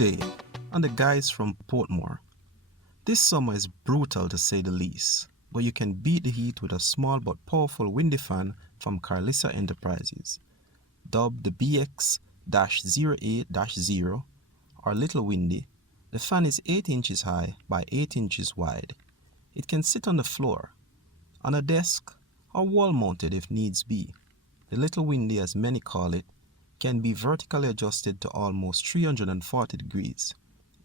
Today, on the guys from Portmore. This summer is brutal to say the least, but you can beat the heat with a small but powerful windy fan from Carlisa Enterprises. Dubbed the BX-08-0 or Little Windy, the fan is 8 inches high by 8 inches wide. It can sit on the floor, on a desk, or wall mounted if needs be. The Little Windy, as many call it, can be vertically adjusted to almost 340 degrees.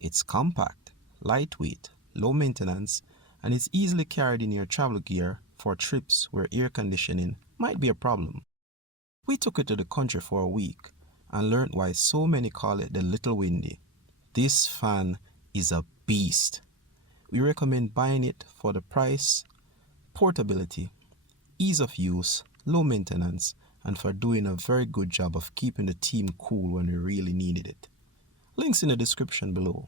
It's compact, lightweight, low maintenance, and it's easily carried in your travel gear for trips where air conditioning might be a problem. We took it to the country for a week and learned why so many call it the Little Windy. This fan is a beast. We recommend buying it for the price, portability, ease of use, low maintenance, and for doing a very good job of keeping the team cool when we really needed it. Links in the description below.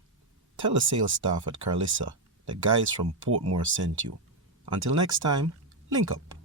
Tell the sales staff at Carlisa the guys from Portmore sent you. Until next time, link up.